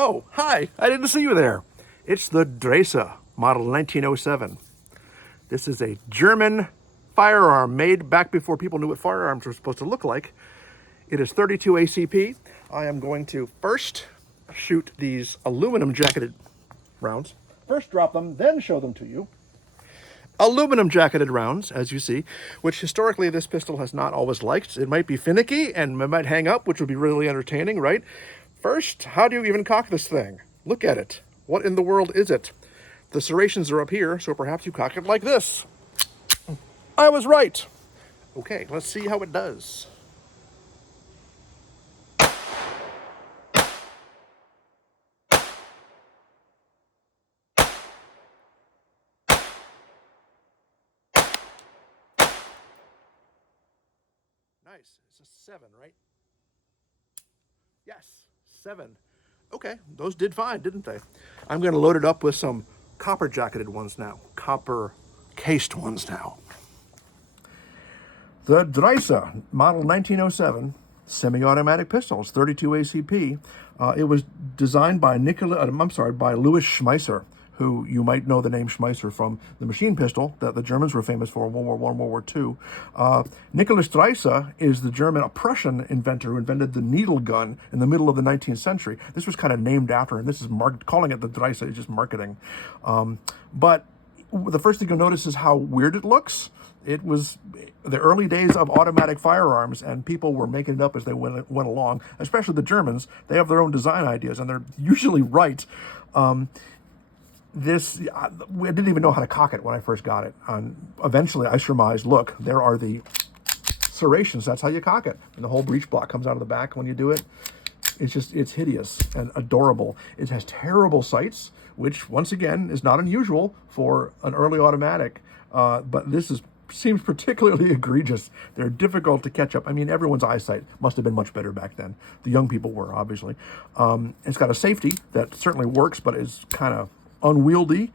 Oh, hi, I didn't see you there. It's the Dreyse Model 1907. This is a German firearm made back before people knew what firearms were supposed to look like. It is 32 ACP. I am going to first shoot these aluminum jacketed rounds. First drop them, then show them to you. Aluminum jacketed rounds, as you see, which historically this pistol has not always liked. It might be finicky and it might hang up, which would be really entertaining, right? First, how do you even cock this thing? Look at it. What in the world is it? The serrations are up here, so perhaps you cock it like this. I was right. Okay, let's see how it does. Nice. It's a 7, right? Yes, 7. Okay, those did fine, didn't they? I'm going to load it up with some copper jacketed ones now. Copper cased ones now. The Dreyse Model 1907 semi-automatic pistols, 32 ACP. It was designed by by Louis Schmeisser, who you might know the name Schmeisser from the machine pistol that the Germans were famous for in World War I, World War II. Nicholas Dreyse is the a Prussian inventor who invented the needle gun in the middle of the 19th century. This was kind of named after him. This is calling it the Dreyse is just marketing. But the first thing you'll notice is how weird it looks. It was the early days of automatic firearms, and people were making it up as they went along, especially the Germans. They have their own design ideas, and they're usually right. I didn't even know how to cock it when I first got it. Eventually, I surmised, look, there are the serrations. That's how you cock it. And the whole breech block comes out of the back when you do it. It's hideous and adorable. It has terrible sights, which, once again, is not unusual for an early automatic. But this seems particularly egregious. They're difficult to catch up. I mean, everyone's eyesight must have been much better back then. The young people were, obviously. It's got a safety that certainly works, but is kind of unwieldy.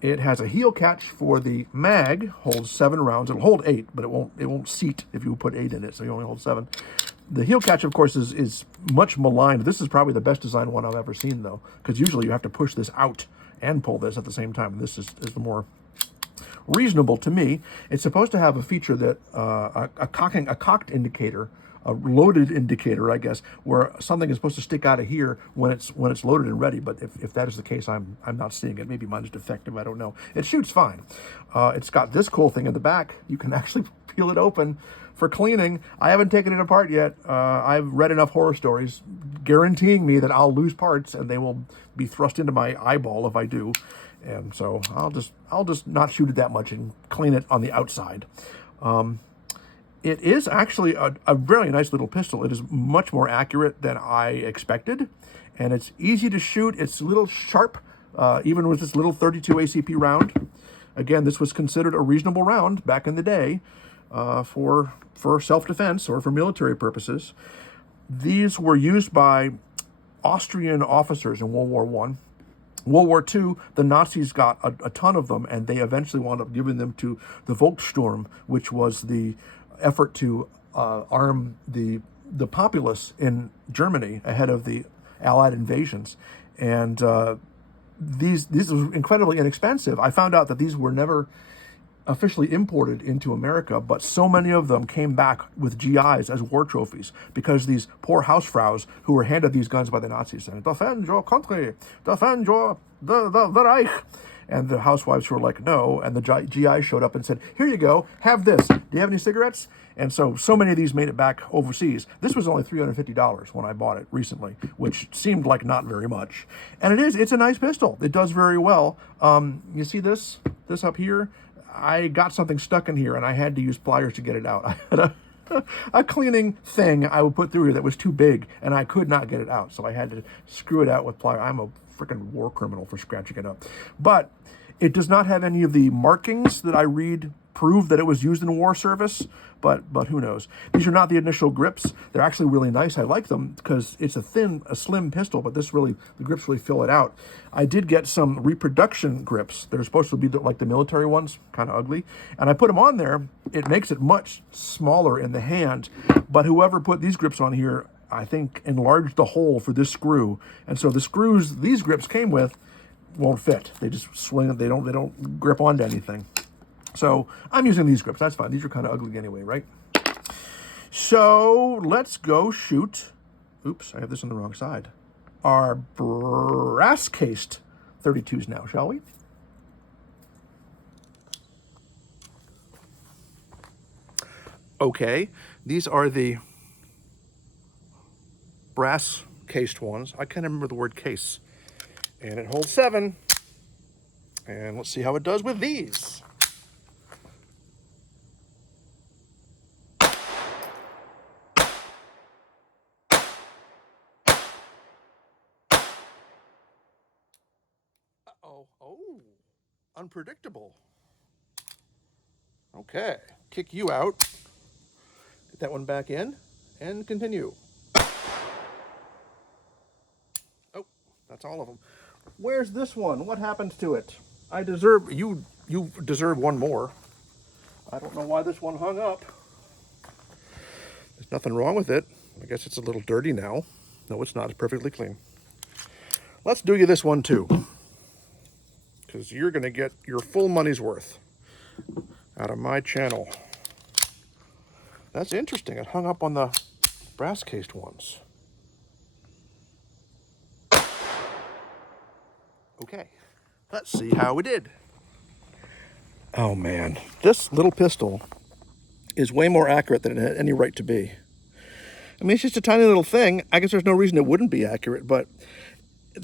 It has a heel catch for the mag, holds 7 rounds. It'll hold 8, but it won't seat if you put 8 in it, so you only hold 7. The heel catch, of course, is much maligned. This is probably the best designed one I've ever seen, though, because usually you have to push this out and pull this at the same time. This is the more reasonable to me. It's supposed to have a feature that a cocked indicator, a loaded indicator, I guess, where something is supposed to stick out of here when it's loaded and ready. But if that is the case, I'm not seeing it. Maybe mine's defective. I don't know. It shoots fine. It's got this cool thing in the back. You can actually peel it open for cleaning. I haven't taken it apart yet. I've read enough horror stories guaranteeing me that I'll lose parts and they will be thrust into my eyeball if I do. And so I'll just not shoot it that much and clean it on the outside. It is actually a very nice little pistol. It is much more accurate than I expected, and it's easy to shoot. It's a little sharp, even with this little 32 ACP round. Again, this was considered a reasonable round back in the day for self-defense or for military purposes. These were used by Austrian officers in World War I. World War II, the Nazis got a ton of them, and they eventually wound up giving them to the Volkssturm, which was the effort to arm the populace in Germany ahead of the Allied invasions. And these were incredibly inexpensive. I found out that these were never officially imported into America, but so many of them came back with GIs as war trophies because these poor Hausfraus who were handed these guns by the Nazis saying, defend your country, defend the Reich. And the housewives were like, no. And the GI showed up and said, here you go, have this. Do you have any cigarettes? And so many of these made it back overseas. This was only $350 when I bought it recently, which seemed like not very much. And it's a nice pistol. It does very well. You see this up here? I got something stuck in here and I had to use pliers to get it out. I had a cleaning thing I would put through here that was too big and I could not get it out. So I had to screw it out with pliers. I'm a freaking war criminal for scratching it up. But it does not have any of the markings that I read prove that it was used in war service, but who knows. These are not the initial grips. They're actually really nice. I like them because it's a slim pistol, but the grips really fill it out. I did get some reproduction grips. They're supposed to be like the military ones, kind of ugly. And I put them on there. It makes it much smaller in the hand, but whoever put these grips on here I think, enlarged the hole for this screw. And so the screws these grips came with won't fit. They just swing, they don't grip onto anything. So I'm using these grips. That's fine. These are kind of ugly anyway, right? So let's go shoot. Oops, I have this on the wrong side. Our brass cased 32s now, shall we? Okay, these are the brass cased ones. I can't remember the word case. And it holds 7. And let's see how it does with these. Uh-oh. Oh, unpredictable. Okay, kick you out. Get that one back in and continue. Oh, that's all of them. Where's this one? What happened to it? You deserve one more. I don't know why this one hung up. There's nothing wrong with it. I guess it's a little dirty now. No, it's not. It's perfectly clean. Let's do you this one too, because you're going to get your full money's worth out of my channel. That's interesting. It hung up on the brass cased ones. Okay, let's see how we did. Oh man, this little pistol is way more accurate than it had any right to be. I mean, it's just a tiny little thing. I guess there's no reason it wouldn't be accurate, but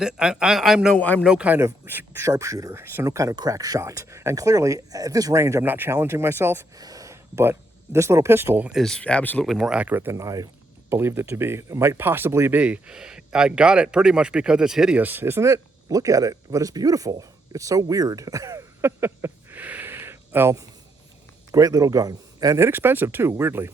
I'm no kind of sharpshooter, so no kind of crack shot. And clearly, at this range, I'm not challenging myself, but this little pistol is absolutely more accurate than I believed it to be. It might possibly be. I got it pretty much because it's hideous, isn't it? Look at it, but it's beautiful. It's so weird. Well, great little gun. And inexpensive too, weirdly.